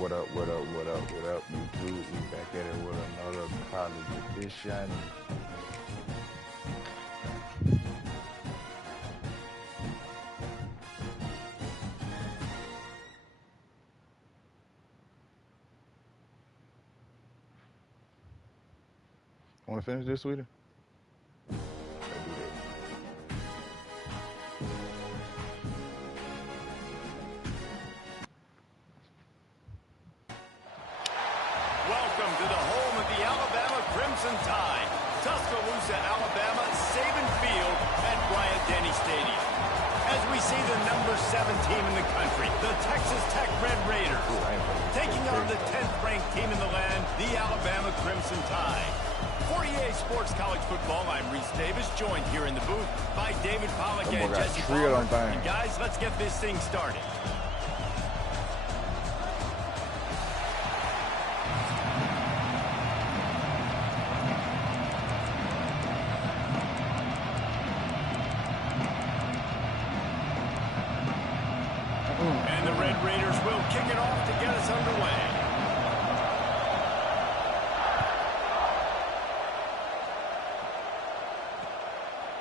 What up, what up, what up, what up? You good? We back at it with another college edition. Want to finish this, sweetie? Welcome to the home of the Alabama Crimson Tide, Tuscaloosa, Alabama, Saban Field at Bryant-Denny Stadium. As we see the number 7 team in the country, the Texas Tech Red Raiders, taking on the 10th ranked team in the land, the Alabama Crimson Tide. For EA Sports College Football, I'm Reese Davis, joined here in the booth by David Pollack and Jesse Palmer. And guys, let's get this thing started. And the Red Raiders will kick it off to get us underway.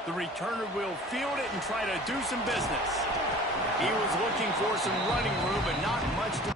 The returner will field it and try to do some business. He was looking for some running room, but not much to...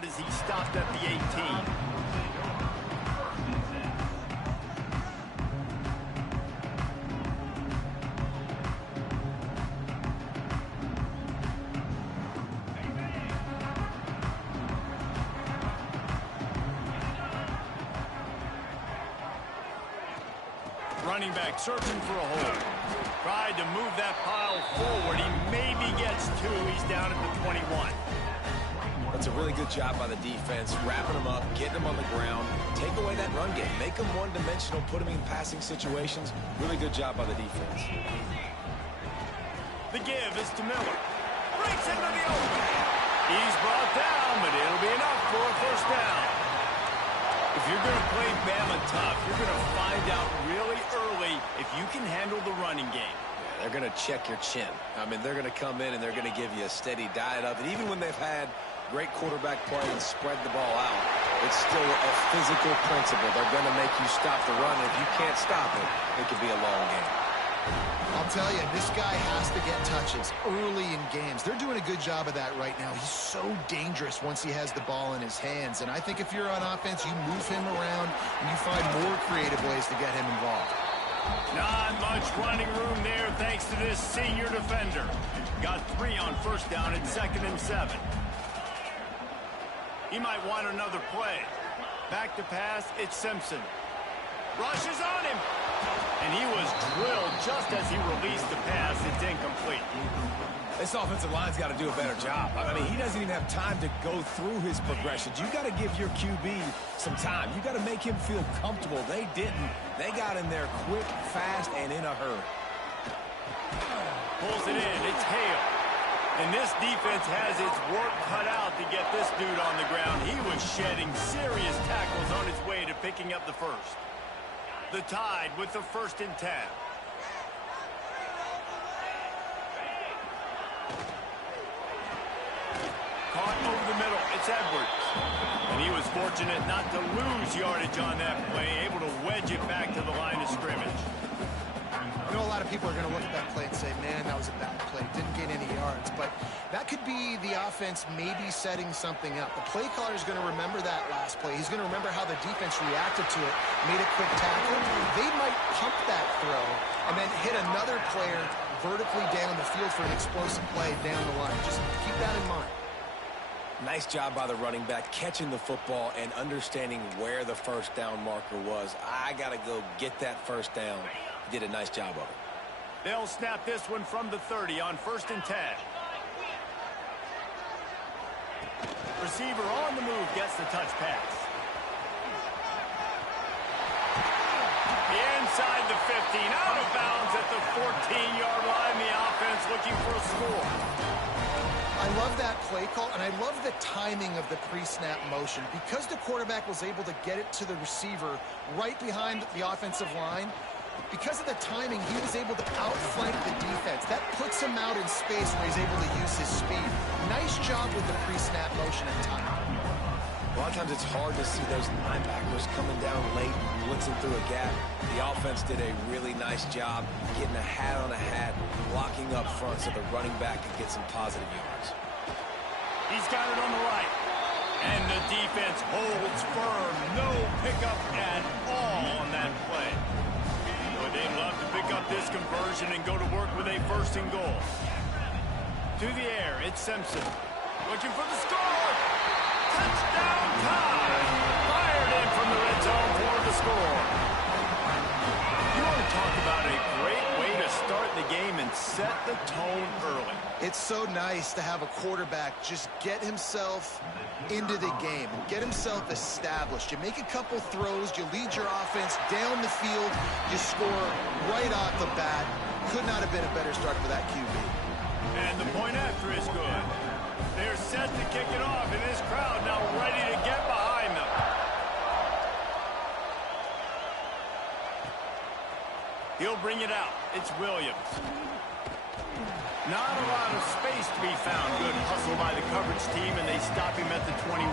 as he stopped at the 18. Running back searching for a hole. Tried to move that pile forward. He maybe gets 2. He's down at the 21. That's a really good job by the defense, wrapping them up, getting them on the ground, take away that run game, make them one-dimensional, put them in passing situations. Really good job by the defense. The give is to Miller. Breaks into the open. He's brought down, but it'll be enough for a first down. If you're going to play Bama tough, you're going to find out really early if you can handle the running game. Yeah, they're going to check your chin. I mean, they're going to come in and they're going to give you a steady diet of it, even when they've had great quarterback play and spread the ball out. It's still a physical principle. They're going to make you stop the run. If you can't stop it, it could be a long game. I'll tell you, this guy has to get touches early in games. They're doing a good job of that right now. He's so dangerous once he has the ball in his hands. And I think if you're on offense, you move him around and you find more creative ways to get him involved. Not much running room there thanks to this senior defender. Got 3 on first down and 2nd and 7. He might want another play. Back to pass, it's Simpson. Rushes on him. And he was drilled just as he released the pass. It's incomplete. This offensive line's got to do a better job. I mean, he doesn't even have time to go through his progressions. You got to give your QB some time. You got to make him feel comfortable. They didn't. They got in there quick, fast, and in a hurry. Pulls it in. It's Hale. And this defense has its work cut out to get this dude on the ground. He was shedding serious tackles on his way to picking up the first. The Tide with the 1st and 10. Caught over the middle. It's Edwards. And he was fortunate not to lose yardage on that play, able to wedge it back to the line of scrimmage. I know a lot of people are going to look at that play and say, man, that was a bad play. Didn't gain any yards. But that could be the offense maybe setting something up. The play caller is going to remember that last play. He's going to remember how the defense reacted to it, made a quick tackle. They might pump that throw and then hit another player vertically down the field for an explosive play down the line. Just keep that in mind. Nice job by the running back, catching the football and understanding where the first down marker was. I got to go get that first down. He did a nice job of it. They'll snap this one from the 30 on 1st and 10. receiver on the move gets the touch pass. Inside the 15, out of bounds at the 14-yard line. The offense looking for a score. I love that play call, and I love the timing of the pre-snap motion. Because the quarterback was able to get it to the receiver right behind the offensive line, because of the timing, he was able to outflank the defense. That puts him out in space where he's able to use his speed. Nice job with the pre-snap motion and timing. A lot of times it's hard to see those linebackers coming down late, blitzing through a gap. The offense did a really nice job getting a hat on a hat, blocking up front so the running back could get some positive yards. He's got it on the right. And the defense holds firm. No pickup at all on that play. Boy, they'd love to pick up this conversion and go to work with a first and goal. To the air, it's Simpson. Looking for the score. Touchdown time! Fired in from the red zone for the score. You want to talk about a great way to start the game and set the tone early. It's so nice to have a quarterback just get himself into the game, get himself established. You make a couple throws, you lead your offense down the field, you score right off the bat. Could not have been a better start for that QB. And the point after is good. They're set to kick it off, and this crowd now ready to get behind them. He'll bring it out. It's Williams. Not a lot of space to be found. Good hustle by the coverage team, and they stop him at the 21.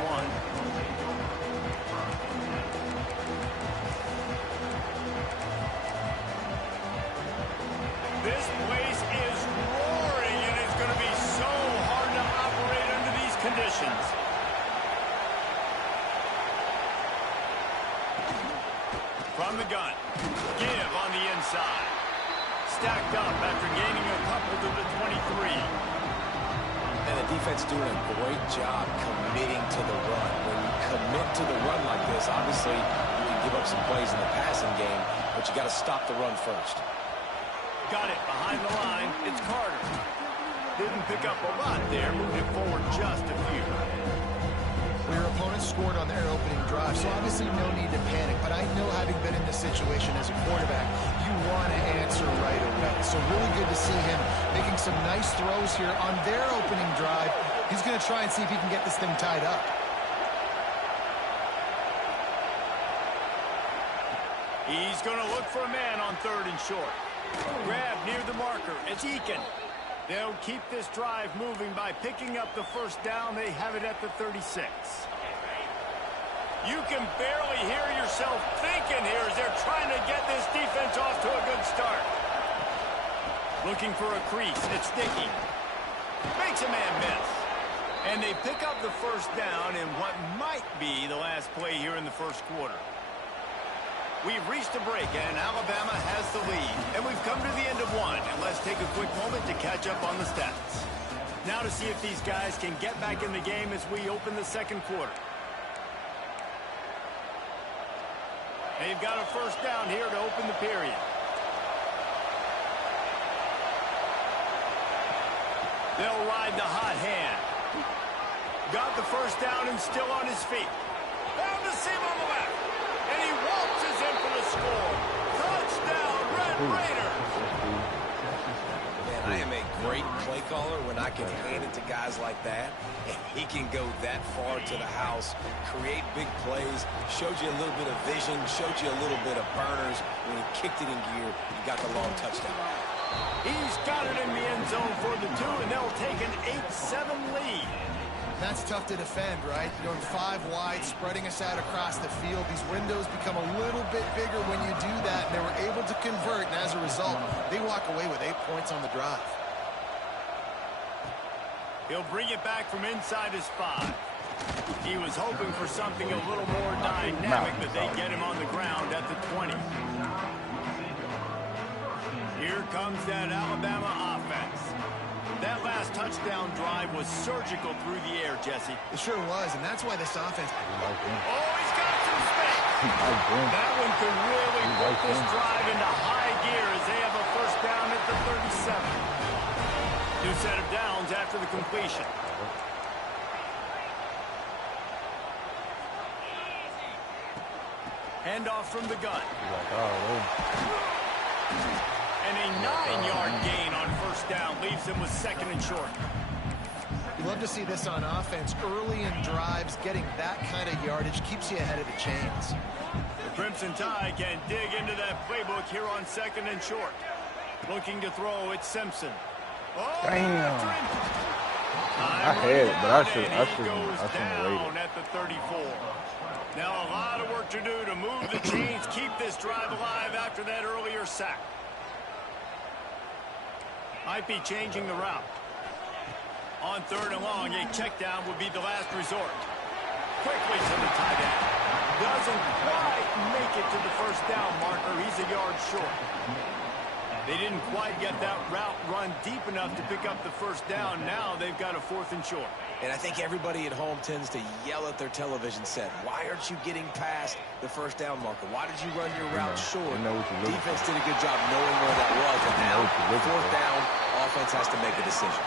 This place is roaring, and it's going to be so hard to operate under these conditions. From the gun, give on the inside. Stacked up after gaining a couple to the 23. And the defense doing a great job committing to the run. When you commit to the run like this, obviously you can give up some plays in the passing game, but you got to stop the run first. Got it behind the line. It's Carter. Didn't pick up a lot there, moving forward just a few. Well, your opponent scored on their opening drive, so obviously no need to panic. But I know, having been in this situation as a quarterback, you want to answer right away. So really good to see him making some nice throws here on their opening drive. He's going to try and see if he can get this thing tied up. He's going to look for a man on third and short. Grab near the marker. It's Eakin. They'll keep this drive moving by picking up the first down. They have it at the 36. You can barely hear yourself thinking here as they're trying to get this defense off to a good start. Looking for a crease. It's Dickey. Makes a man miss. And they pick up the first down in what might be the last play here in the first quarter. We've reached a break, and Alabama has the lead. And we've come to the end of one. And let's take a quick moment to catch up on the stats. Now to see if these guys can get back in the game as we open the second quarter. They've got a first down here to open the period. They'll ride the hot hand. Got the first down and still on his feet. Found the seam on the left. And he waltzes in for the score. Touchdown, Red Raiders. Man, I am a great play caller when I can hand it to guys like that. And he can go that far to the house, create big plays, showed you a little bit of vision, showed you a little bit of burners. When he kicked it in gear, he got the long touchdown. He's got it in the end zone for the two, and they'll take an 8-7 lead. That's tough to defend, right? Going 5 wide, spreading us out across the field. These windows become a little bit bigger when you do that, and they were able to convert, and as a result, they walk away with 8 points on the drive. He'll bring it back from inside his 5. He was hoping for something a little more dynamic, but they get him on the ground at the 20. Here comes that Alabama offense. That last touchdown drive was surgical through the air, Jesse. It sure was, and that's why this offense... Oh, he's got some space. That one could really put this drive into high gear as they have a first down at the 37. New set of downs after the completion. Handoff from the gun. Like, oh, And a 9-yard gain on first down leaves him with 2nd and short. You love to see this on offense. Early in drives, getting that kind of yardage keeps you ahead of the chains. The Crimson Tide can dig into that playbook here on 2nd and short. Looking to throw, it's Simpson. Oh, damn. I had it, but I should have waited. down at the 34. Now a lot of work to do to move the chains, keep this drive alive after that earlier sack. Might be changing the route. On 3rd and long, a check down would be the last resort. Quickly to the tight end. Doesn't quite make it to the first down marker. He's a yard short. They didn't quite get that route run deep enough to pick up the first down. Now they've got a 4th and short. And I think everybody at home tends to yell at their television set. Why aren't you getting past the first down marker? Why did you run your route short? Defense did a good job knowing where that was. And now, 4th down, offense has to make a decision.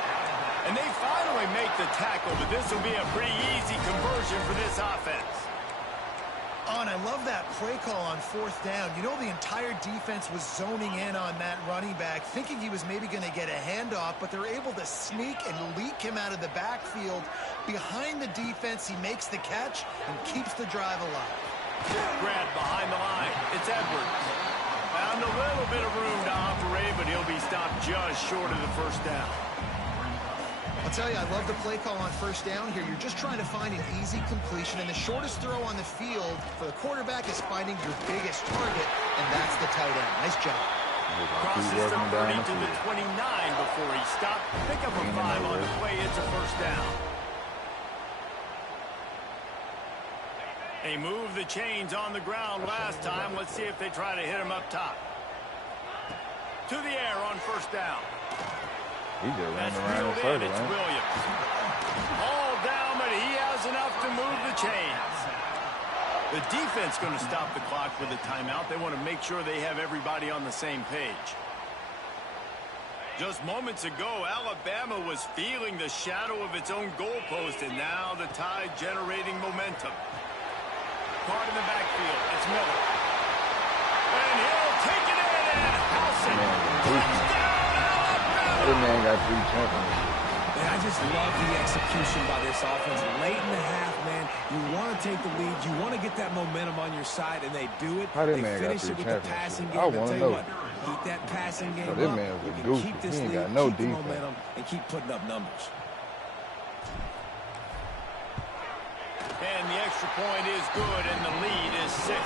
And they finally make the tackle, but this will be a pretty easy conversion for this offense. Oh, and I love that play call on 4th down. You know, the entire defense was zoning in on that running back, thinking he was maybe going to get a handoff, but they're able to sneak and leak him out of the backfield. Behind the defense, he makes the catch and keeps the drive alive. Grab behind the line. It's Edwards. Found a little bit of room to operate, but he'll be stopped just short of the first down. I'll tell you, I love the play call on 1st down here. You're just trying to find an easy completion, and the shortest throw on the field for the quarterback is finding your biggest target, and that's the tight end. Nice job. Crosses the 30 to the 29 before he stopped. Pick up a 5 on the play. It's a first down. They moved the chains on the ground last time. Let's see if they try to hit him up top. To the air on first down. He just ran That's around in reeled in. circle, It's man. Williams. All down, but he has enough to move the chains. The defense going to stop the clock with a timeout. They want to make sure they have everybody on the same page. Just moments ago, Alabama was feeling the shadow of its own goalpost, and now the Tide generating momentum. Caught in the backfield. It's Miller. And he'll take it in and house it. Touchdown, Alabama! This man got 3 championships. Man, I just love the execution by this offense. Late in the half, man, you want to take the lead. You want to get that momentum on your side, and they do it. How this They man got finish 3 it with the passing game. championships? I want to tell you know. what, keep that passing game this up. man was You can goofy. keep this He ain't lead, got no keep the defense. momentum, and keep putting up numbers. And the extra point is good, and the lead is 6.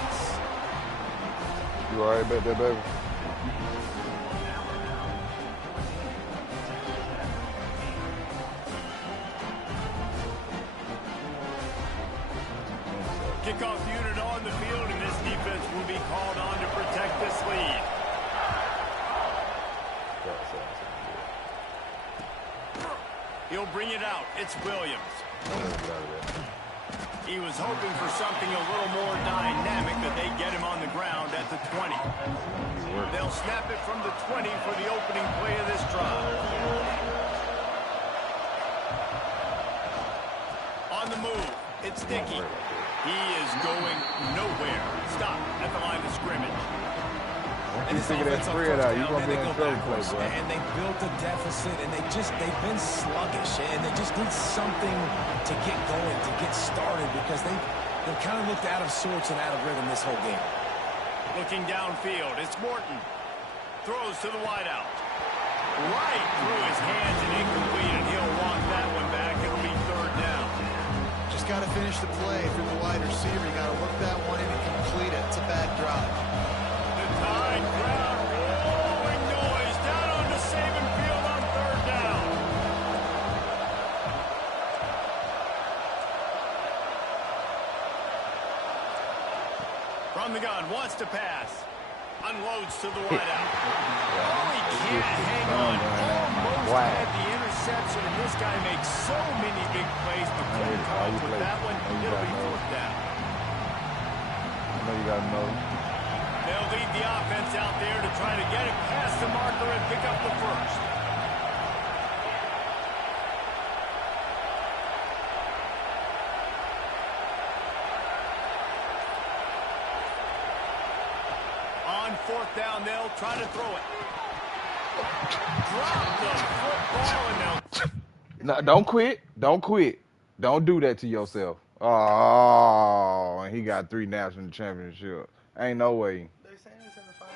You all right back there, baby? Kickoff unit on the field, and this defense will be called on to protect this lead. He'll bring it out. It's Williams. He was hoping for something a little more dynamic, but they get him on the ground at the 20. They'll snap it from the 20 for the opening play of this drive. On the move, it's Dickey. He is going nowhere. Stop at the line of scrimmage. And this figure that offense on spread first out, you down, gonna man, be they in go trouble, backwards, bro. and they built a deficit, and they've been sluggish, and they just need something to get going, to get started, because they've kind of looked out of sorts and out of rhythm this whole game. Looking downfield, it's Morton. Throws to the wideout. Right through his hands and incomplete, and he'll walk that one back. It'll be 3rd down. Just got to finish the play. If you're the wide receiver, you got to work that one in and complete it. It's a bad drive. The Tide crowd rolling noise down onto Saban Field on 3rd down. From the gun, wants to pass. Unloads to the wideout. Oh, he can't hang on. Almost had the interception, and this guy makes so many big plays, but couldn't come up with that one. It'll be 4th down. I know you got to know. They'll lead the offense out there to try to get it past the marker and pick up the first. 4th down, they'll try to throw it. Drop the football, and they'll... No, don't quit. Don't quit. Don't do that to yourself. Oh, and he got 3 national championships. Ain't no way. They saying it's in the final.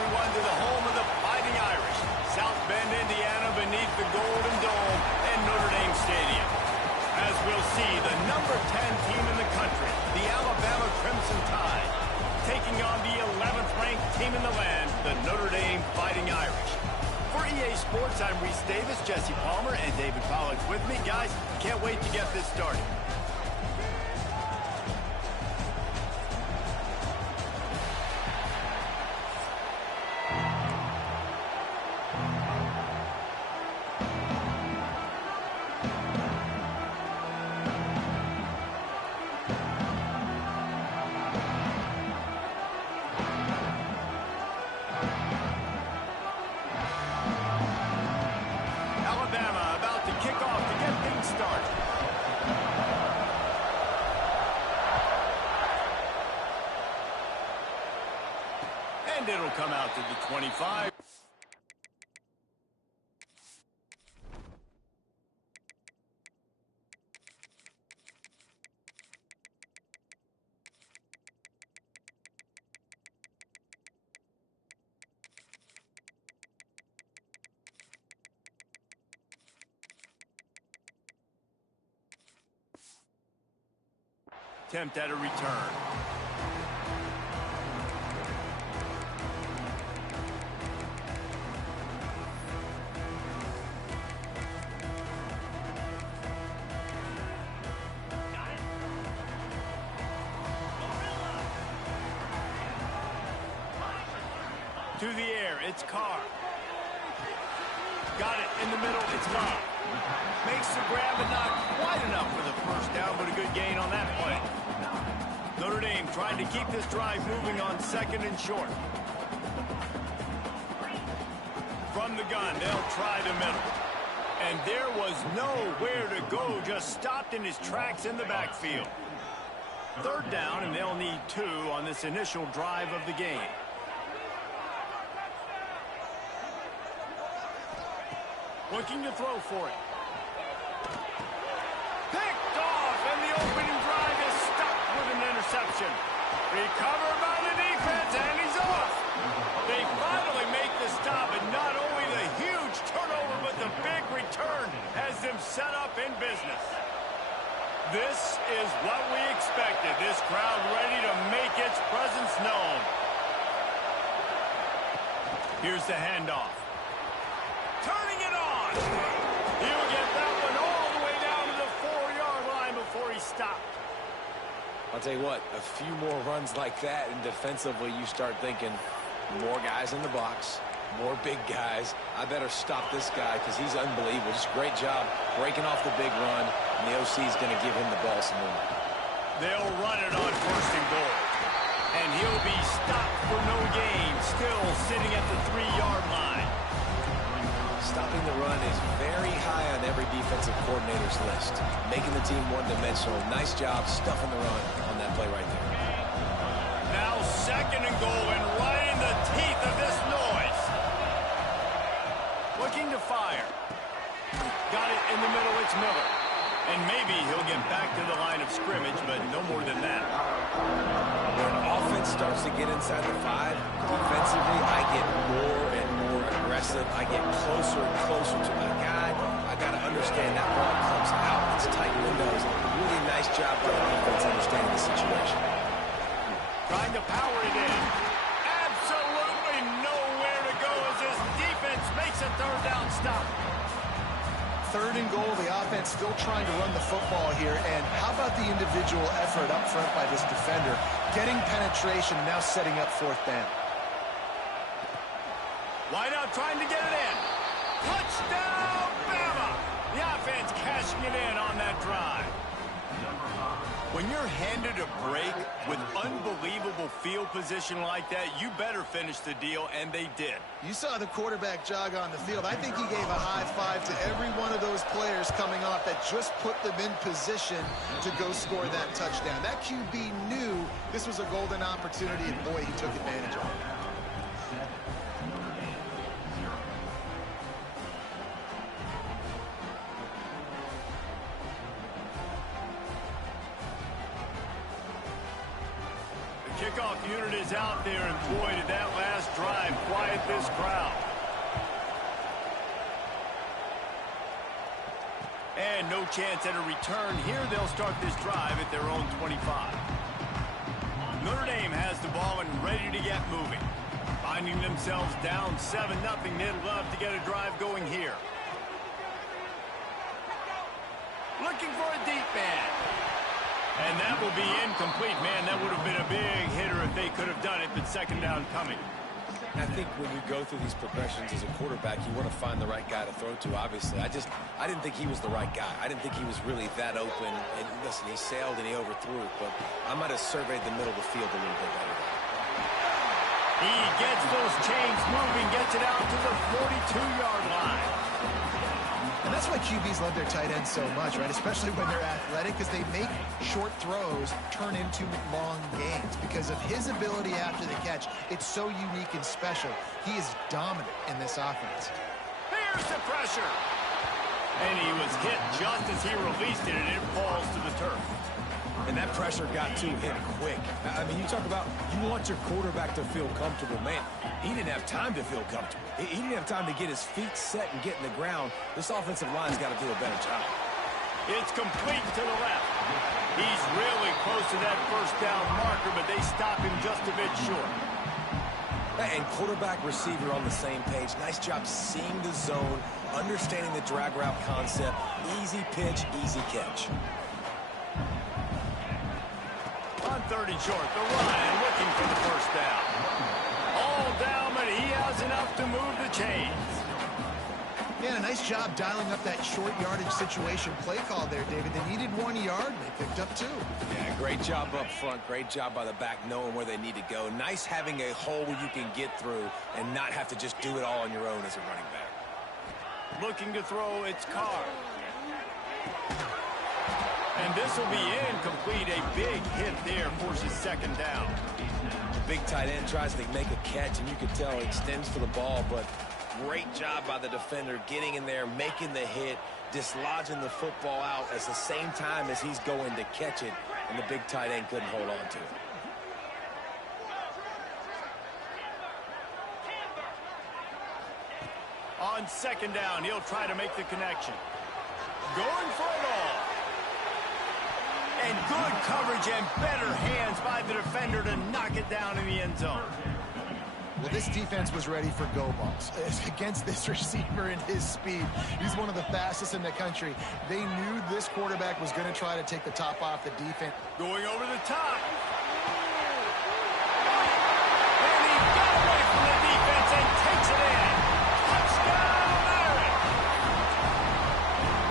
everyone, to the home of the Fighting Irish, South Bend, Indiana, beneath the Golden Dome and Notre Dame Stadium. As we'll see, the number 10 team in the country, the Alabama Crimson Tide, taking on the 11th ranked team in the land, the Notre Dame Fighting Irish. For EA Sports, I'm Reese Davis, Jesse Palmer, and David Pollack's with me. Guys, can't wait to get this started. And it'll come out to the 25. Attempt at a return. To the air, it's Carr. Got it in the middle, it's Love. Makes the grab, but not quite enough for the first down, but a good gain on that play. Notre Dame trying to keep this drive moving on 2nd and short. From the gun, they'll try the middle. And there was nowhere to go, just stopped in his tracks in the backfield. 3rd down, and they'll need 2 on this initial drive of the game. Looking to throw for it. Picked off, and the opening drive is stopped with an interception. Recovered by the defense, and he's off. They finally make the stop, and not only the huge turnover, but the big return has them set up in business. This is what we expected. This crowd ready to make its presence known. Here's the handoff. Turning it on. He'll get that one all the way down to the 4-yard line before he stopped. I'll tell you what, a few more runs like that, and defensively you start thinking more guys in the box, more big guys. I better stop this guy because he's unbelievable. Just great job breaking off the big run, and the OC is going to give him the ball some more. They'll run it on 1st and goal. And he'll be stopped for no gain, still sitting at the 3-yard line. Stopping the run is very high on every defensive coordinator's list. Making the team one-dimensional. Nice job stuffing the run on that play right there. Now 2nd and goal, and right in the teeth of this noise. Looking to fire. Got it in the middle, it's Miller. And maybe he'll get back to the line of scrimmage, but no more than that. When offense starts to get inside the 5, defensively, I get more and more aggressive. I get closer and closer to my guy. I got to understand that ball comes out. It's tight windows. Really nice job by the defense understanding the situation. Trying to power it in. Absolutely nowhere to go as this defense makes a 3rd down stop. 3rd and goal, the offense still trying to run the football here. And how about the individual effort up front by this defender? Getting penetration, now setting up 4th down. Wideout trying to get it in. Touchdown, Bama! The offense cashing it in on that drive. When you're handed a break with unbelievable field position like that, you better finish the deal, and they did. You saw the quarterback jog on the field. I think he gave a high five to every one of those players coming off that just put them in position to go score that touchdown. That QB knew this was a golden opportunity, and boy, he took advantage of it. Kickoff unit is out there, and boy, did that last drive quiet this crowd. And no chance at a return here. They'll start this drive at their own 25. Notre Dame has the ball and ready to get moving. Finding themselves down 7-0, they'd love to get a drive going here. Looking for a deep man. And that will be incomplete. Man, that would have been a big hitter if they could have done it, but second down coming. I think when you go through these progressions as a quarterback, you want to find the right guy to throw to, obviously. I didn't think he was the right guy. I didn't think he was really that open. And listen, he sailed and he overthrew it, but I might have surveyed the middle of the field a little bit better. He gets those chains moving, gets it out to the 42-yard line. And that's why QBs love their tight ends so much, right? Especially when they're athletic, because they make short throws turn into long gains. Because of his ability after the catch, it's so unique and special. He is dominant in this offense. Here's the pressure. And he was hit just as he released it, and it falls to the turf. And that pressure got to him quick. I mean, you talk about you want your quarterback to feel comfortable. Man, he didn't have time to feel comfortable. He didn't have time to get his feet set and get in the ground. This offensive line's got to do a better job. It's complete to the left. He's really close to that first down marker, but they stop him just a bit short. And quarterback, receiver on the same page. Nice job seeing the zone, understanding the drag route concept. Easy pitch, easy catch. On 30 short, the Ryan looking for the first down. All down, but he has enough to move the chains. Yeah, a nice job dialing up that short yardage situation play call there, David. They needed 1 yard, and they picked up 2. Yeah, great job up front. Great job by the back knowing where they need to go. Nice having a hole you can get through and not have to just do it all on your own as a running back. Looking to throw, it's Carr. And this will be incomplete. A big hit there forces second down. The big tight end tries to make a catch, and you can tell he extends for the ball, but great job by the defender getting in there, making the hit, dislodging the football out at the same time as he's going to catch it, and the big tight end couldn't hold on to it. On second down, he'll try to make the connection. Going for it all. And good coverage and better hands by the defender to knock it down in the end zone. Well, this defense was ready for go balls against this receiver and his speed. He's one of the fastest in the country. They knew this quarterback was going to try to take the top off the defense. Going over the top. And he got away from the defense and takes it in. Touchdown, Aaron.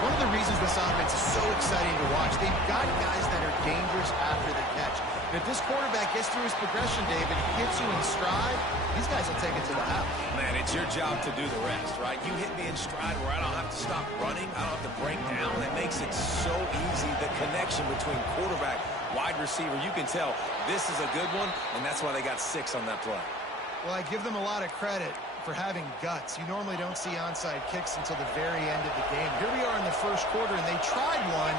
One of the reasons this offense is so exciting to watch, they've got guys that are dangerous after the catch. And if this quarterback gets through his progression, David, hits you in stride, these guys will take it to the house. Man, it's your job to do the rest, right? You hit me in stride where I don't have to stop running. I don't have to break down. It makes it so easy. The connection between quarterback, wide receiver, you can tell this is a good one, and that's why they got 6 on that play. Well, I give them a lot of credit for having guts. You normally don't see onside kicks until the very end of the game. Here we are in the first quarter, and they tried one,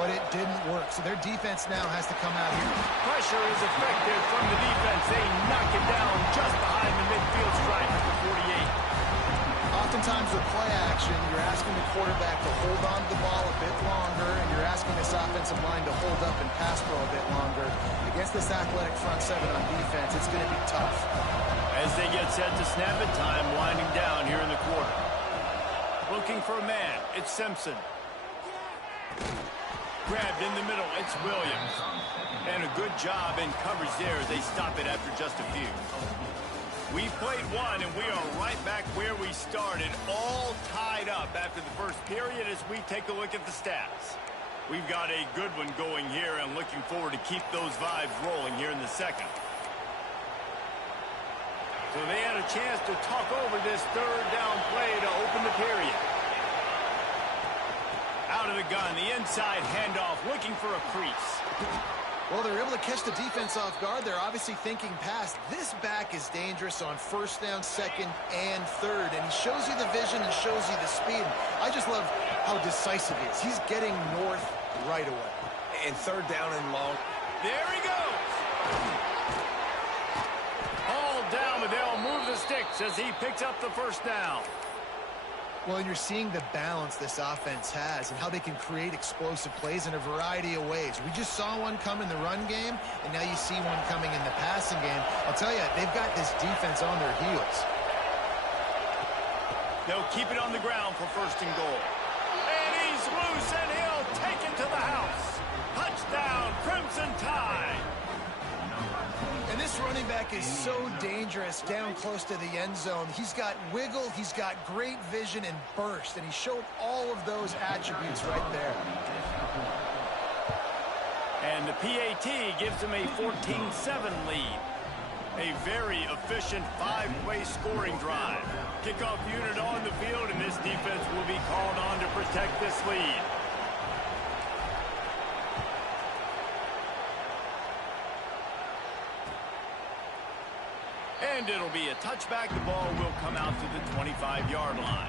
but it didn't work. So their defense now has to come out here. Pressure is effective from the defense. They knock it down just behind the midfield stripe at the 48. Oftentimes with play action, you're asking the quarterback to hold on to the ball a bit longer, and you're asking this offensive line to hold up and pass pro a bit longer. Against this athletic front seven on defense, it's going to be tough. As they get set to snap it, time winding down here in the quarter. Looking for a man, it's Simpson. Grabbed in the middle, it's Williams. And a good job in coverage there as they stop it after just a few. We played one, and we are right back where we started, all tied up after the first period as we take a look at the stats. We've got a good one going here and looking forward to keep those vibes rolling here in the second. So they had a chance to talk over this third down play to open the period. Out of the gun, the inside handoff, looking for a crease. Well, they're able to catch the defense off guard. They're obviously thinking pass. This back is dangerous on first down, second, and third. And he shows you the vision and shows you the speed. I just love how decisive he is. He's getting north right away. And third down and long. There he goes. All down, but they'll move the sticks as he picks up the first down. Well, you're seeing the balance this offense has and how they can create explosive plays in a variety of ways. We just saw one come in the run game, and now you see one coming in the passing game. I'll tell you, they've got this defense on their heels. They'll keep it on the ground for first and goal. And he's loose, and he'll take it to the house. Touchdown, Crimson Tide. And this running back is so dangerous down close to the end zone. He's got wiggle, he's got great vision and burst, and he showed all of those attributes right there. And the PAT gives him a 14-7 lead. A very efficient five-way scoring drive. Kickoff unit on the field, and this defense will be called on to protect this lead. And it'll be a touchback. The ball will come out to the 25-yard line.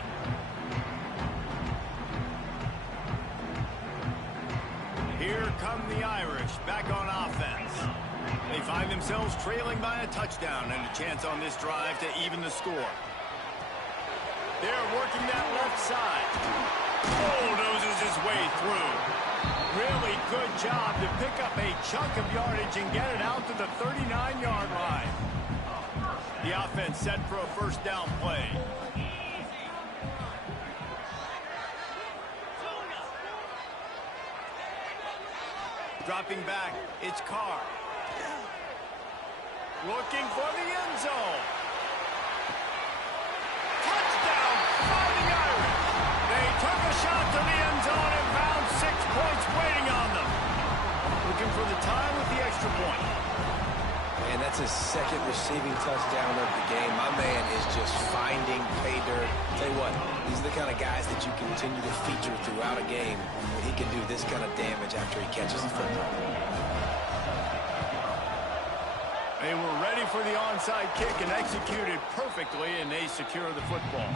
Here come the Irish back on offense. They find themselves trailing by a touchdown and a chance on this drive to even the score. They're working that left side. Bulldozes his way through. Really good job to pick up a chunk of yardage and get it out to the 39-yard line. The offense set for a first down play. Dropping back, it's Carr. Looking for the end zone. Touchdown, Fighting Irish. They took a shot to the end zone and found 6 points waiting on them. Looking for the tie with the extra point. And that's his second receiving touchdown of the game. My man is just finding pay dirt. Tell you what, these are the kind of guys that you continue to feature throughout a game when he can do this kind of damage after he catches the football. They were ready for the onside kick and executed perfectly, and they secure the football.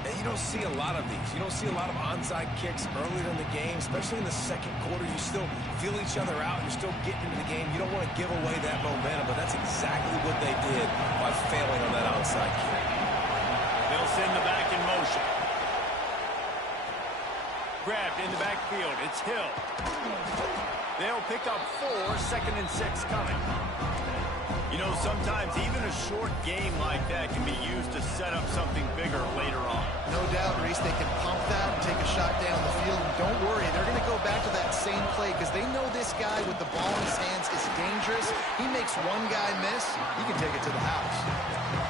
And you don't see a lot of these. You don't see a lot of onside kicks earlier in the game, especially in the second quarter. You still feel each other out. You're still getting into the game. You don't want to give away that momentum, but that's exactly what they did by failing on that onside kick. They'll send the back in motion. Grabbed in the backfield. It's Hill. They'll pick up 4, 2nd and 6 coming. You know, sometimes even a short game like that can be used to set up something bigger later on. No doubt, Reese, they can pump that and take a shot down the field. And don't worry, they're going to go back to that same play because they know this guy with the ball in his hands is dangerous. He makes one guy miss, he can take it to the house.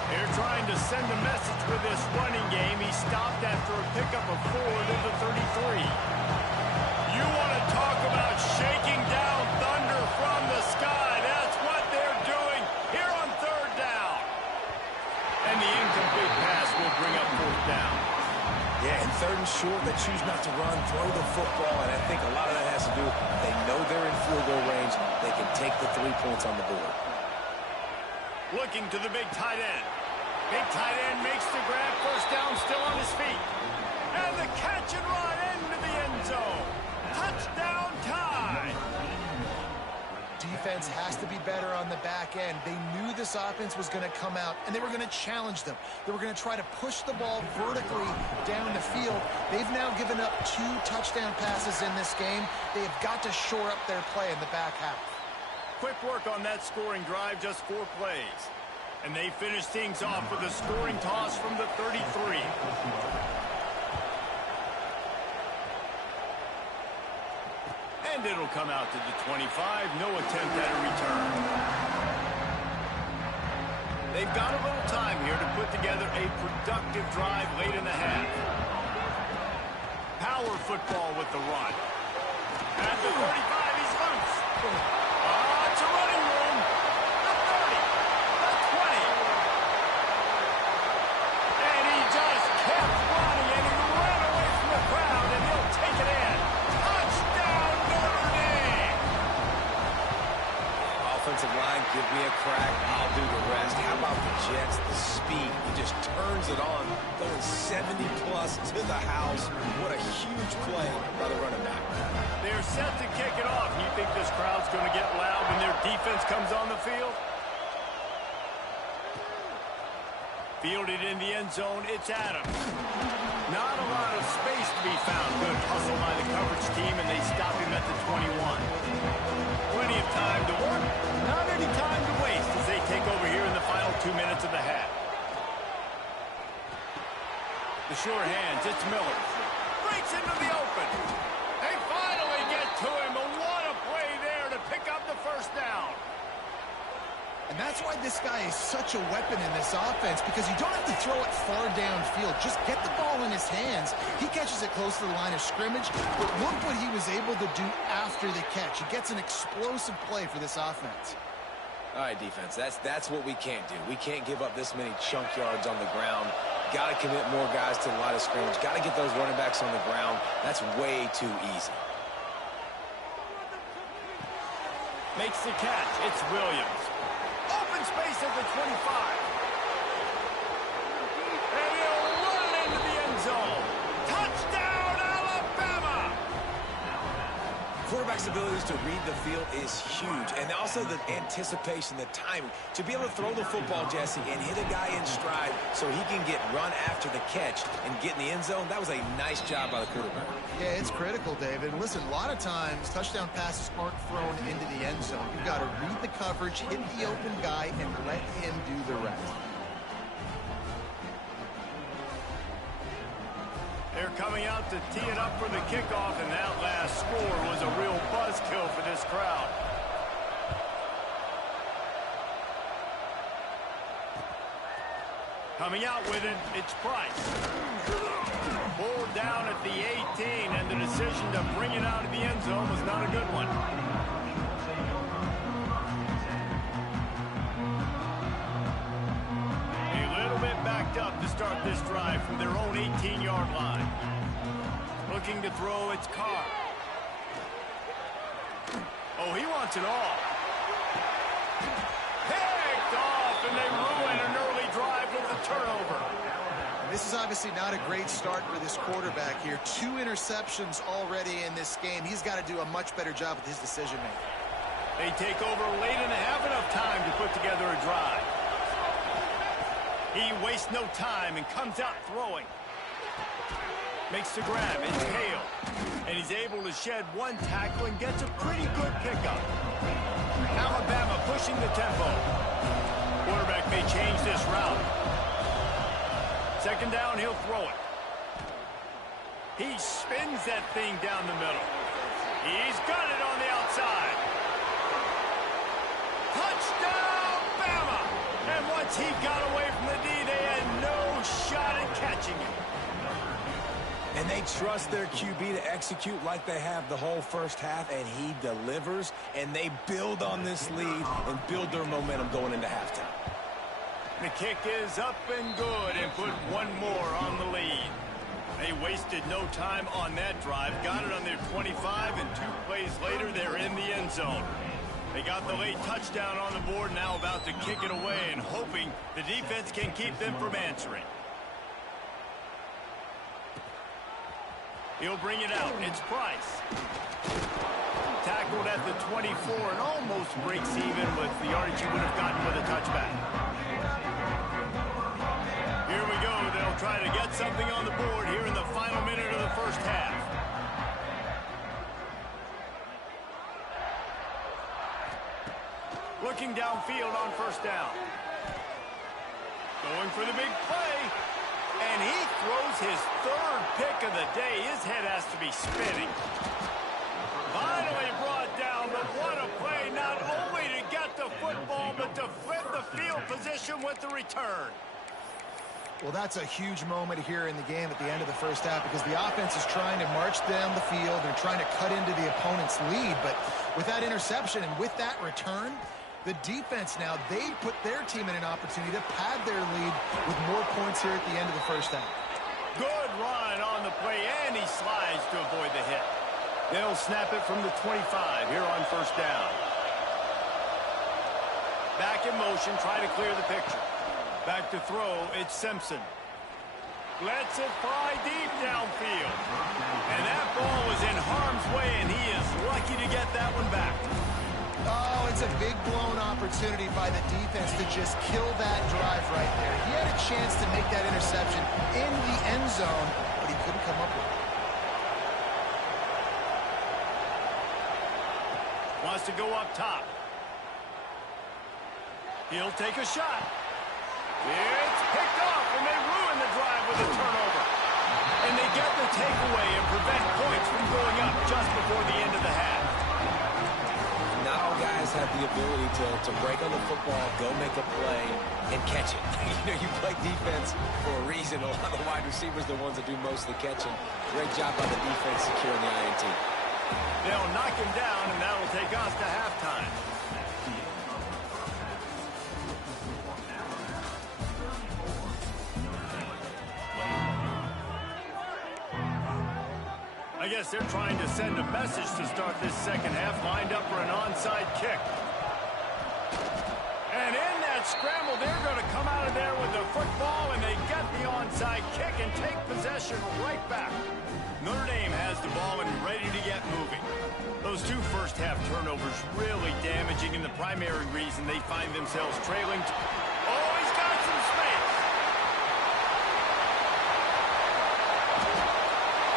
They're trying to send a message with this running game. He stopped after a pickup of 4 to the 33. You want to talk about shaking down thunder from the sky. That's what they're doing here on 3rd down. And the incomplete pass will bring up 4th down. Yeah, and 3rd and short, they choose not to run, throw the football, and I think a lot of that has to do with they know they're in field goal range. They can take the 3 points on the board. Looking to the big tight end. Big tight end makes the grab, first down, still on his feet. And the catch and run into the end zone. Touchdown Tide. Defense has to be better on the back end. They knew this offense was going to come out, and they were going to challenge them. They were going to try to push the ball vertically down the field. They've now given up 2 touchdown passes in this game. They have got to shore up their play in the back half. Quick work on that scoring drive, just 4 plays. And they finish things off with a scoring toss from the 33. And it'll come out to the 25. No attempt at a return. They've got a little time here to put together a productive drive late in the half. Power football with the run. At the 35, he's loose. It's a running room. The 30, the 20. And he just kept running, and he ran away from the crowd, and he'll take it in. Touchdown, Notre Dame. Offensive line, give me a crack, I'll do the rest. How about the Jets, the speed? He just turns it on, going 70-plus to the house. What a huge play by the running back. They're set to kick it off. You think this crowd's going to get loud when their defense comes on the field? Fielded in the end zone, it's Adams. Not a lot of space to be found. Good hustle by the coverage team, and they stop him at the 21. Plenty of time to work. Not any time to waste as they take over here in the final 2 minutes of the half. The sure hands, it's Miller. Breaks into the open. They finally get to him, but what a play there to pick up the first down. And that's why this guy is such a weapon in this offense, because you don't have to throw it far downfield. Just get the ball in his hands. He catches it close to the line of scrimmage, but look what he was able to do after the catch. He gets an explosive play for this offense. All right, defense, that's what we can't do. We can't give up this many chunk yards on the ground. Got to commit more guys to the line of scrimmage. Got to get those running backs on the ground. That's way too easy. Makes the catch. It's Williams. Open space at the 25. And he'll run into the end zone. Touchdown, Alabama! Quarterback's abilities to read the field is huge, and also the anticipation, the timing. To be able to throw the football, Jesse, and hit a guy in stride so he can get run after the catch and get in the end zone, that was a nice job by the quarterback. Yeah, it's critical, David. Listen, a lot of times, touchdown passes aren't thrown into the end zone. You've got to read the coverage, hit the open guy, and let him do the rest. They're coming out to tee it up for the kickoff, and that last score was a real buzzkill for this crowd. Coming out with it, it's Price. Pulled down at the 18, and the decision to bring it out of the end zone was not a good one. A little bit backed up to start this drive from their own 18-yard line. Looking to throw, it's Carr. Oh, he wants it all. Picked off, and they ruin an early drive with the turnover. This is obviously not a great start for this quarterback here. 2 interceptions already in this game. He's got to do a much better job with his decision-making. They take over late and have enough time to put together a drive. He wastes no time and comes out throwing. Makes the grab. It's Hale. And he's able to shed one tackle and gets a pretty good pickup. Alabama pushing the tempo. Quarterback may change this route. Second down, he'll throw it. He spins that thing down the middle. He's got it on the outside. Touchdown, Bama! And once he got away from the D, they had no shot at catching him. And they trust their QB to execute like they have the whole first half, and he delivers, and they build on this lead and build their momentum going into halftime. The kick is up and good and put one more on the lead. They wasted no time on that drive. Got it on their 25, and 2 plays later, they're in the end zone. They got the late touchdown on the board, now about to kick it away and hoping the defense can keep them from answering. He'll bring it out. It's Price. Tackled at the 24 and almost breaks even with the yardage he would have gotten with a touchback. Here we go. They'll try to get something on the board here in the final minute of the first half. Looking downfield on first down. Going for the big play. And he throws his 3rd pick of the day. His head has to be spinning. Finally brought down, but what a play. Not only to get the football, but to flip the field position with the return. Well, that's a huge moment here in the game at the end of the first half, because the offense is trying to march down the field. They're trying to cut into the opponent's lead. But with that interception and with that return, the defense now, they put their team in an opportunity to pad their lead with more points here at the end of the first half. Good run on the play, and he slides to avoid the hit. They'll snap it from the 25 here on first down. Back in motion, try to clear the picture. Back to throw, it's Simpson. Lets it fly deep downfield. And that ball was in harm's way, and he is lucky to get that one back. Oh, and That's a big blown opportunity by the defense to just kill that drive right there. He had a chance to make that interception in the end zone, but he couldn't come up with it. Wants to go up top. He'll take a shot. It's picked off, and they ruin the drive with a turnover. And they get the takeaway and prevent points from going up just before the end of the half. Not all guys have the ability to break on the football, go make a play, and catch it. You play defense for a reason. A lot of the wide receivers are the ones that do most of the catching. Great job by the defense securing the INT. They'll knock him down, and that'll take us to halftime. I guess they're trying to send a message to start this second half, lined up for an onside kick. And in that scramble, they're going to come out of there with the football, and they get the onside kick and take possession right back. Notre Dame has the ball and ready to get moving. Those two first-half turnovers really damaging, and the primary reason they find themselves trailing. Oh, he's got some space.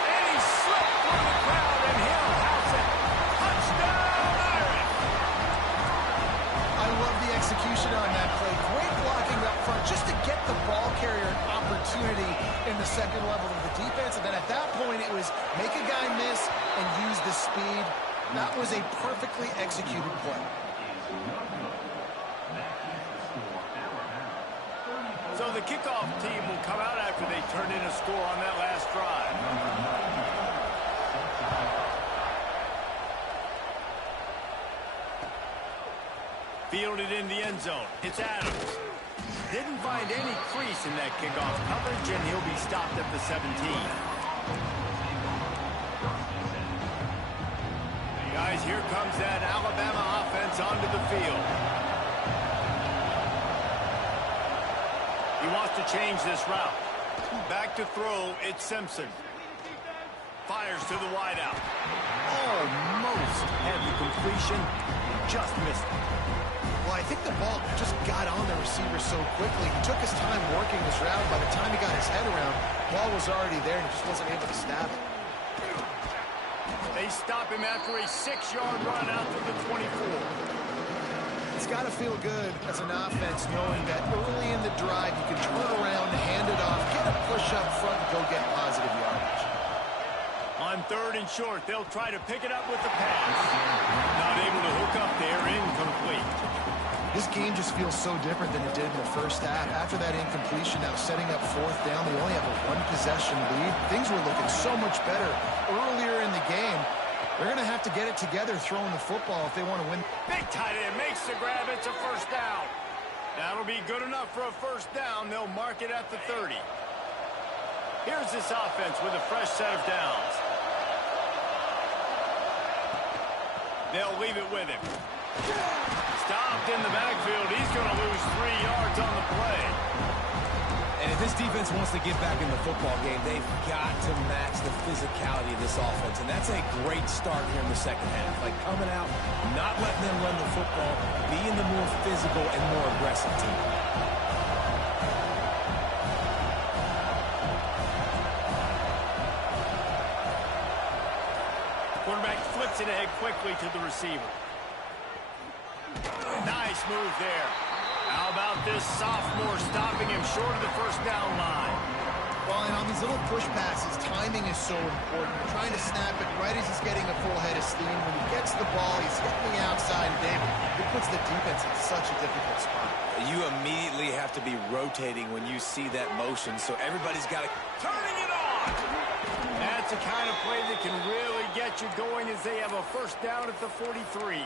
And he slipped through the crowd, and he'll house it. Touchdown, Irish. I love the execution on that play. Great blocking up front just to get the ball carrier an opportunity in the second level of the defense. And then at that point, it was make a guy miss and use the speed. That was a perfectly executed play. So the kickoff team will come out after they turn in a score on that last drive. Fielded in the end zone. It's Adams. Didn't find any crease in that kickoff coverage, and he'll be stopped at the 17. Guys, here comes that Alabama offense onto the field. He wants to change this route. Back to throw, it's Simpson. Fires to the wideout. Almost had the completion, just missed it. Well, I think the ball just got on the receiver so quickly. He took his time working this route. By the time he got his head around, the ball was already there, and he just wasn't able to stab it. They stop him after a 6-yard run out to the 24. It's got to feel good as an offense knowing that early in the drive you can turn around, hand it off, get a push up front, and go get positive yardage. On 3rd and short, they'll try to pick it up with the pass. Not able to hook up there, incomplete. This game just feels so different than it did in the first half. After that incompletion, now setting up 4th down, they only have a 1-possession lead. Things were looking so much better earlier in the game. They're going to have to get it together throwing the football if they want to win. Big tight end makes the grab. It's a first down. That'll be good enough for a first down. They'll mark it at the 30. Here's this offense with a fresh set of downs. They'll leave it with him. Stopped in the backfield. He's going to lose 3 yards on the play. And if this defense wants to get back in the football game, they've got to match the physicality of this offense. And that's a great start here in the second half. Like coming out, not letting them run the football, being the more physical and more aggressive team. Quarterback flips it ahead quickly to the receiver. Nice move there. How about this sophomore stopping him short of the first down line? Well, and on these little push passes, timing is so important. You're trying to snap it right as he's getting a full head of steam. When he gets the ball, he's hitting the outside, and David, it puts the defense in such a difficult spot. You immediately have to be rotating when you see that motion, so everybody's got to... Turning it on! That's the kind of play that can really get you going as they have a first down at the 43.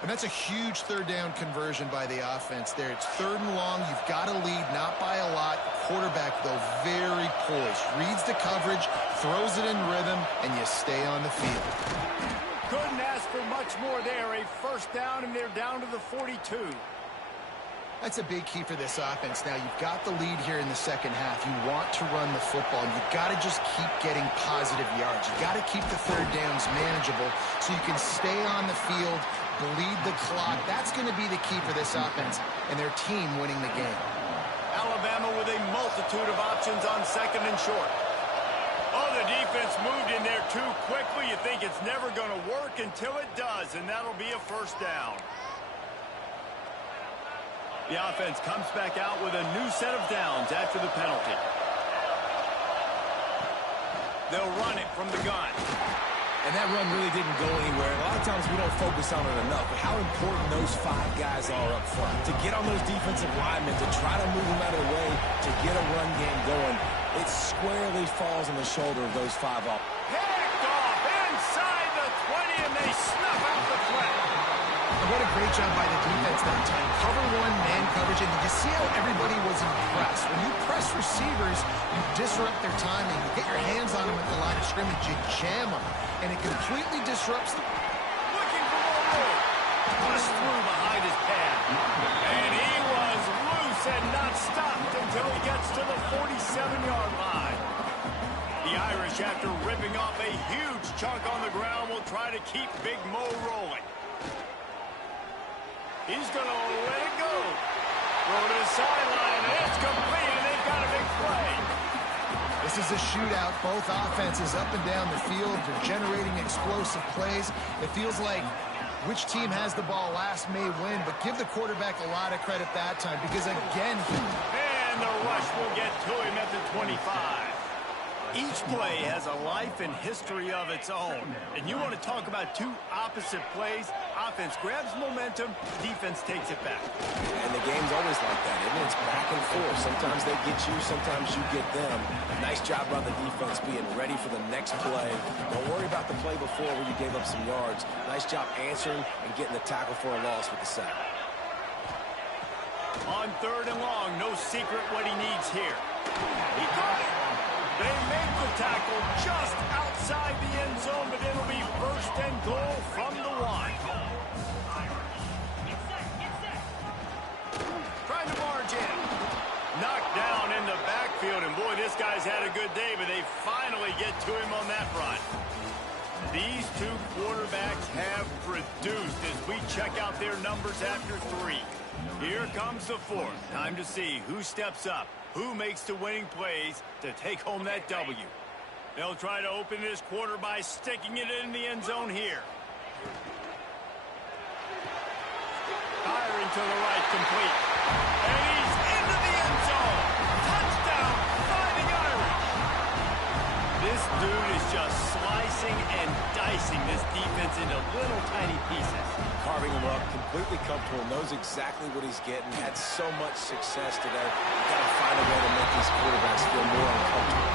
And that's a huge 3rd down conversion by the offense there. It's 3rd and long. You've got to lead, not by a lot. The quarterback, though, very poised. Reads the coverage, throws it in rhythm, and you stay on the field. Couldn't ask for much more there. A first down, and they're down to the 42. That's a big key for this offense. Now, you've got the lead here in the second half. You want to run the football. You've got to just keep getting positive yards. You've got to keep the 3rd downs manageable so you can stay on the field, bleed the clock. That's going to be the key for this offense and their team winning the game. Alabama with a multitude of options on second and short. Oh, the defense moved in there too quickly. You think it's never going to work until it does, and that'll be a first down. The offense comes back out with a new set of downs after the penalty. They'll run it from the gun. And that run really didn't go anywhere. A lot of times we don't focus on it enough, but how important those 5 guys are up front. To get on those defensive linemen, to try to move them out of the way, to get a run game going, it squarely falls on the shoulder of those 5 up. Picked off inside the 20, and they snuff out the threat. What a great job by the defense that time. Cover 1, man coverage, and did you see how everybody was impressed? When you press receivers, you disrupt their timing. You get your hands on them at the line of scrimmage, you jam them, and it completely disrupts the... Looking for more room. Pushed through behind his pad. And he was loose and not stopped until he gets to the 47-yard line. The Irish, after ripping off a huge chunk on the ground, will try to keep Big Mo rolling. He's going to let it go. Throw to the sideline, and it's complete, and they've got a big play. This is a shootout. Both offenses up and down the field. They're generating explosive plays. It feels like which team has the ball last may win, but give the quarterback a lot of credit that time because, again, And the rush will get to him at the 25. Each play has a life and history of its own. And you want to talk about 2 opposite plays. Offense grabs momentum, defense takes it back. And the game's always like that, isn't it? It's back and forth. Sometimes they get you, sometimes you get them. Nice job by the defense being ready for the next play. Don't worry about the play before where you gave up some yards. Nice job answering and getting the tackle for a loss with the sack. On 3rd and long, no secret what he needs here. He caught it. They make the tackle just outside the end zone, but it'll be 1st and goal from the 1. Trying to barge in. Knocked down in the backfield, and boy, this guy's had a good day, but they finally get to him on that run. These 2 quarterbacks have produced as we check out their numbers after 3. Here comes the 4th. Time to see who steps up, who makes the winning plays to take home that W. They'll try to open this quarter by sticking it in the end zone here. Firing to the right, complete. And he's into the end zone. Touchdown, Fighting Irish. This dude is just slicing and dicing this defense into little tiny pieces. Carving him up, completely comfortable, knows exactly what he's getting, had so much success today. You got to find a way to make these quarterbacks feel more uncomfortable.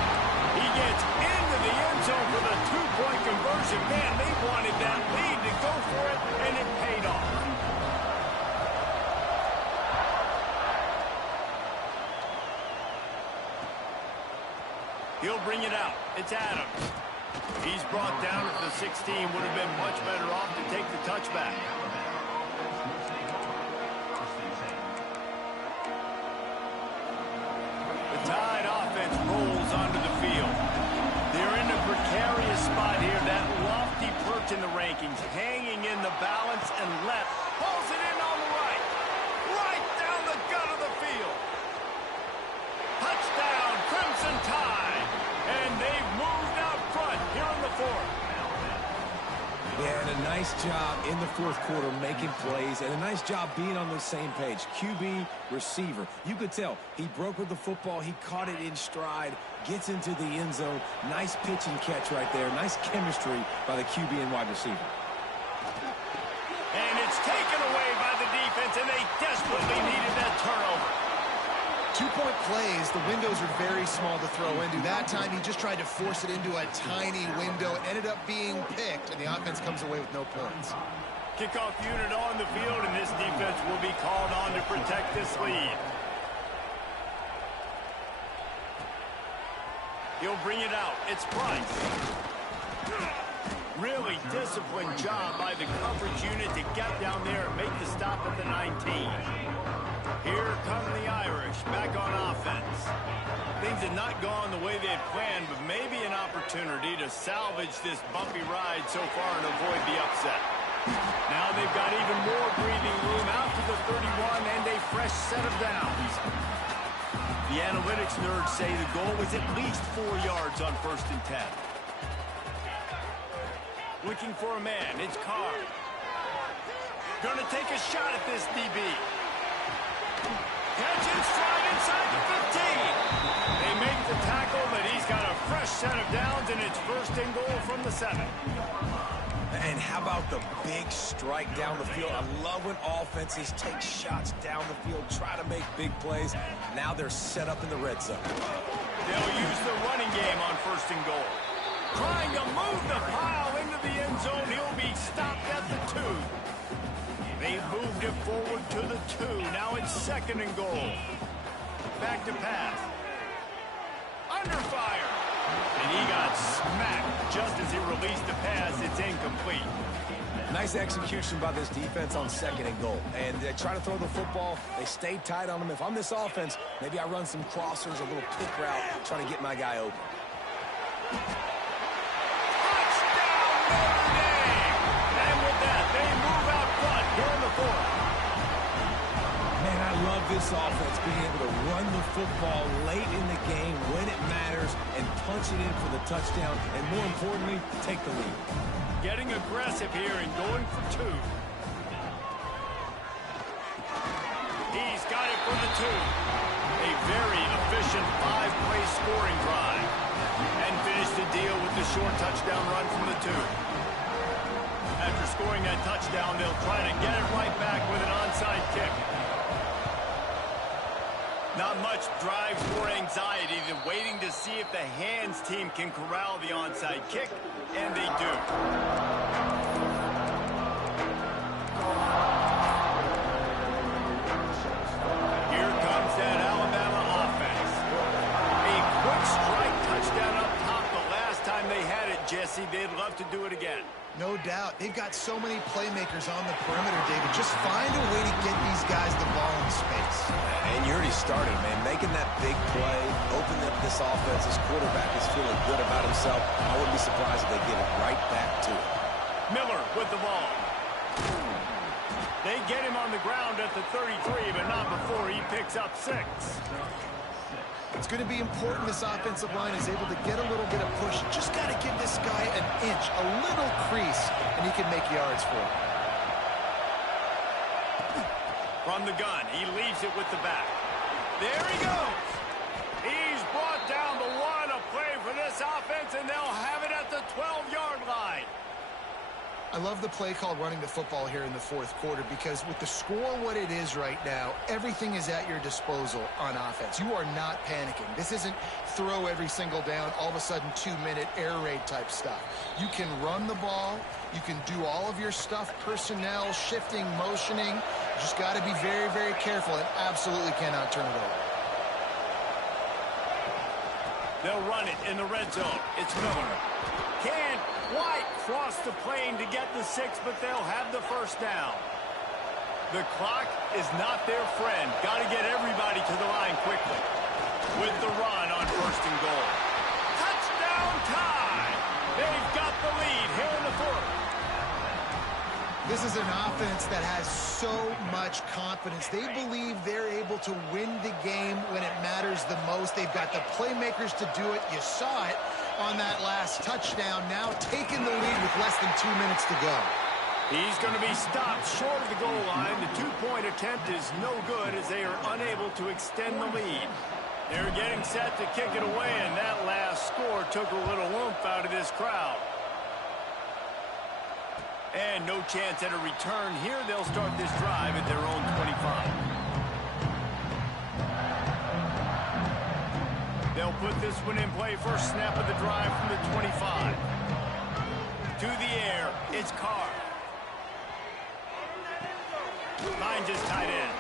He gets into the end zone for the 2-point conversion. Man, they wanted that lead to go for it, and it paid off. He'll bring it out. It's Adams. He's brought down at the 16. Would have been much better off to take the touchback. The Tide offense rolls onto the field. They're in a precarious spot here. That lofty perch in the rankings, hanging in the balance and left. Pulls it in on the right. Right down the gut of the field. Touchdown, Crimson Tide. And they've moved out front here in the 4th. Yeah, and a nice job in the 4th quarter making plays, and a nice job being on the same page. QB, receiver. You could tell he broke with the football. He caught it in stride, gets into the end zone. Nice pitch and catch right there. Nice chemistry by the QB and wide receiver. And it's taken away by the defense, and they desperately needed that turnover. 2-point plays, the windows are very small to throw into. That time, he just tried to force it into a tiny window. Ended up being picked, and the offense comes away with no points. Kickoff unit on the field, and this defense will be called on to protect this lead. He'll bring it out. It's Price. Really disciplined job by the coverage unit to get down there and make the stop at the 19. Here come the Irish back on offense. Things have not gone the way they had planned, but maybe an opportunity to salvage this bumpy ride so far and avoid the upset. Now they've got even more 31 and a fresh set of downs. The analytics nerds say the goal was at least 4 yards on 1st and 10. Looking for a man, it's Carr. Gonna take a shot at this DB. Catch in stride inside the 15. They make the tackle, but he's got a fresh set of downs, and it's 1st and goal from the 7. And how about the big strike down the field? I love when offenses take shots down the field, try to make big plays. Now they're set up in the red zone. They'll use the running game on 1st and goal. Trying to move the pile into the end zone. He'll be stopped at the 2. They moved it forward to the 2. Now it's 2nd and goal. Back to pass. Under fire. And he got smacked just as he released the pass. It's incomplete. Nice execution by this defense on 2nd and goal. And they try to throw the football. They stayed tight on him. If I'm this offense, maybe I run some crossers, a little pick route, trying to get my guy open. Man, I love this offense being able to run the football late in the game when it matters and punch it in for the touchdown and, more importantly, take the lead. Getting aggressive here and going for 2. He's got it for the 2. A very efficient 5-play scoring drive. And finished the deal with the short touchdown run from the 2. After scoring that touchdown, they'll try to get it right back with an onside kick. Not much drives more anxiety than waiting to see if the hands team can corral the onside kick, and they do. Here comes that Alabama offense. A quick strike touchdown up top the last time they had it, Jesse. They'd love to do it again. No doubt. They've got so many playmakers on the perimeter, David. Just find a way to get these guys the ball in space. And you already started, man. Making that big play, opening up this offense. This quarterback is feeling good about himself. I wouldn't be surprised if they give it right back to him. Miller with the ball. They get him on the ground at the 33, but not before he picks up 6. It's going to be important this offensive line is able to get a little bit of push. Just got to give this guy an inch, a little crease, and he can make yards for it. From the gun, he leaves it with the back. There he goes. He's brought down the 1, a play for this offense, and they'll have it at the 12-yard line. I love the play call running the football here in the 4th quarter because with the score what it is right now, everything is at your disposal on offense. You are not panicking. This isn't throw every single down, all of a sudden 2-minute air raid type stuff. You can run the ball. You can do all of your stuff, personnel, shifting, motioning. You just got to be very, very careful and absolutely cannot turn it over. They'll run it in the red zone. It's Miller. Can't quite cross the plane to get the 6, but they'll have the 1st down. The clock is not their friend. Got to get everybody to the line quickly. With the run on 1st and goal. Touchdown tie! They've got the lead here in the 4th. This is an offense that has so much confidence. They believe they're able to win the game when it matters the most. They've got the playmakers to do it. You saw it on that last touchdown, now taking the lead with less than 2 minutes to go. He's going to be stopped short of the goal line. The 2-point attempt is no good as they are unable to extend the lead. They're getting set to kick it away, and that last score took a little oomph out of this crowd. And no chance at a return here. They'll start this drive at their own 25. They'll put this one in play. First snap of the drive from the 25. To the air, it's Carr. Finds his tight end.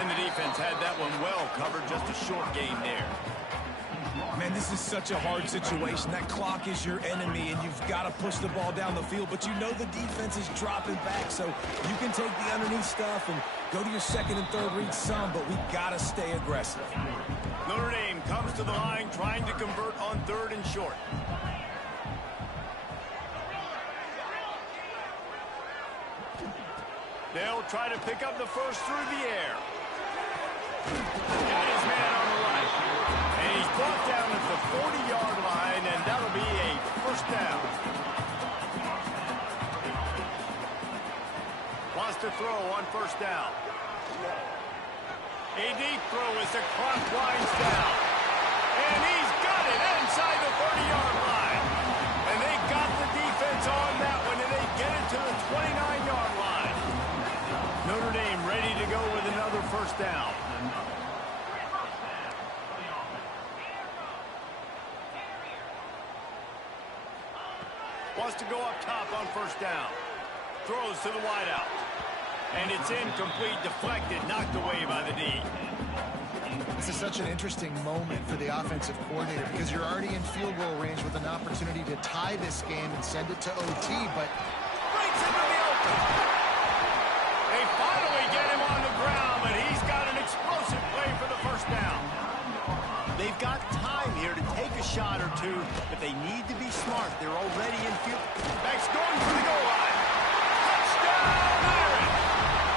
And the defense had that one well covered. Just a short gain there. Man, this is such a hard situation. That clock is your enemy, and you've got to push the ball down the field. But you know the defense is dropping back, so you can take the underneath stuff and go to your 2nd and 3rd read some, but we've got to stay aggressive. Notre Dame comes to the line trying to convert on 3rd and short. They'll try to pick up the first through the air. Got his man on the right. And he's brought down at the 40-yard line, and that'll be a first down. Wants to throw on first down. A deep throw as the clock winds down. And he's got it inside the 30-yard line. And they got the defense on that one, and they get it to the 29-yard line. Notre Dame ready to go with another first down. Wants to go up top on first down. Throws to the wideout. And it's incomplete, deflected, knocked away by the D. This is such an interesting moment for the offensive coordinator because you're already in field goal range with an opportunity to tie this game and send it to OT, but Breaks into the open. They finally get him on the ground, but he's got an explosive play for the first down. They've got time here to take a shot or two, but they need to be smart. They're already in field. Back's going for the goal line. Touchdown, Irish!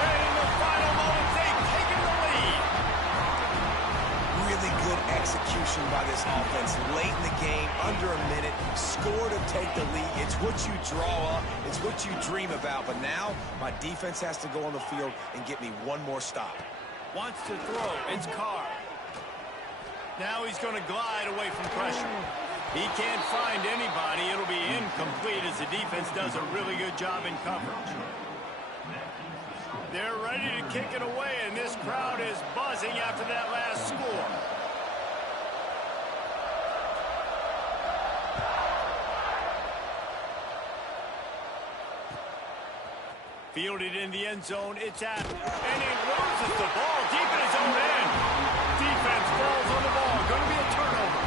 And in the final moments, they've taken the lead. Really good execution by this offense. Late in the game, under a minute, score to take the lead. It's what you draw up. It's what you dream about. But now, my defense has to go on the field and get me one more stop. Wants to throw. It's Carr. Now he's going to glide away from pressure. He can't find anybody. It'll be incomplete as the defense does a really good job in coverage. They're ready to kick it away, and this crowd is buzzing after that last score. Fielded in the end zone. It's at, and he loses the ball deep in his own end. Defense falls on the ball. Going to be a turnover.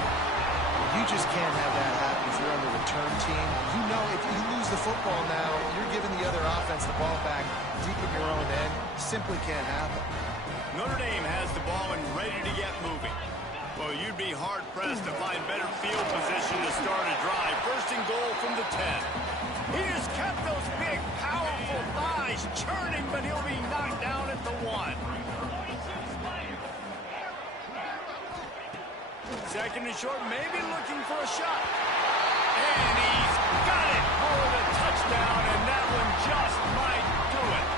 you just can't have that happen if you're on the return team. You know if you lose the football now, you're giving the other offense the ball back deep in your own end. Simply can't happen. Notre Dame has the ball and ready to get moving. Well, you'd be hard-pressed to find better field position to start a drive. First and goal from the 10. He has kept those big, powerful thighs churning, but he'll be knocked down at the 1. Second and short, maybe looking for a shot. And he's got it for the touchdown, and that one just might do it.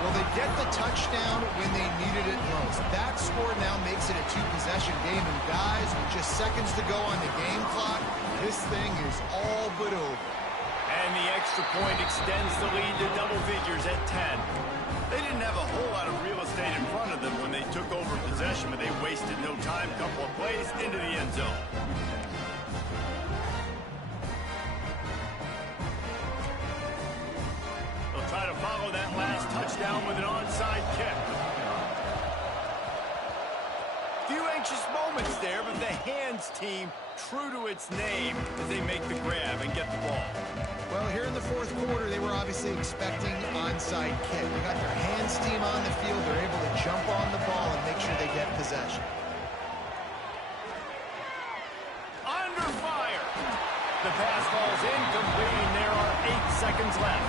Well, they get the touchdown when they needed it most. That score now makes it a two-possession game, and guys, with just seconds to go on the game clock, this thing is all but over. And the extra point extends the lead to double figures at 10. They didn't have a whole lot of real estate in front of them when they took over possession, but they wasted no time. Couple of plays into the end zone. They'll try to follow that last touchdown with an onside kick. Few anxious moments there, but the hands team true to its name as they make the grab and get the ball. Well, here in the fourth quarter, they were obviously expecting onside kick. They got their hands team on the field. They're able to jump on the ball and make sure they get possession. Under fire. The pass falls incomplete, and there are 8 seconds left.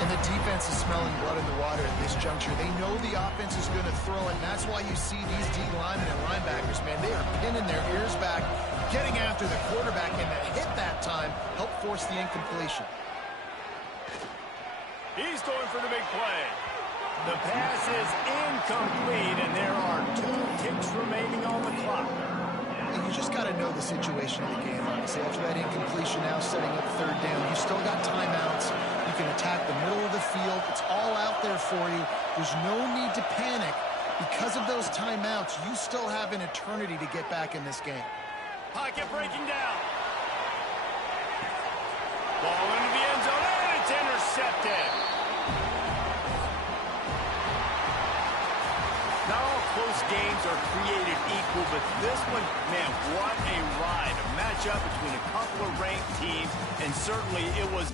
And the defense is smelling blood in the water at this juncture. They know the offense is going to throw it, and that's why you see these D linemen and linebackers, man, they are pinning their ears back, getting after the quarterback, and that hit that time helped force the incompletion. He's going for the big play. The pass is incomplete, and there are 2 ticks remaining on the clock. And you just got to know the situation of the game, honestly. After that incompletion now setting up third down, you still got timeouts. You can attack the middle of the field. It's all out there for you. There's no need to panic. Because of those timeouts, you still have an eternity to get back in this game. Pocket breaking down. Ball into the end zone, and it's intercepted. Not all close games are created equal, but this one, man, what a ride. A matchup between a couple of ranked teams, and certainly it was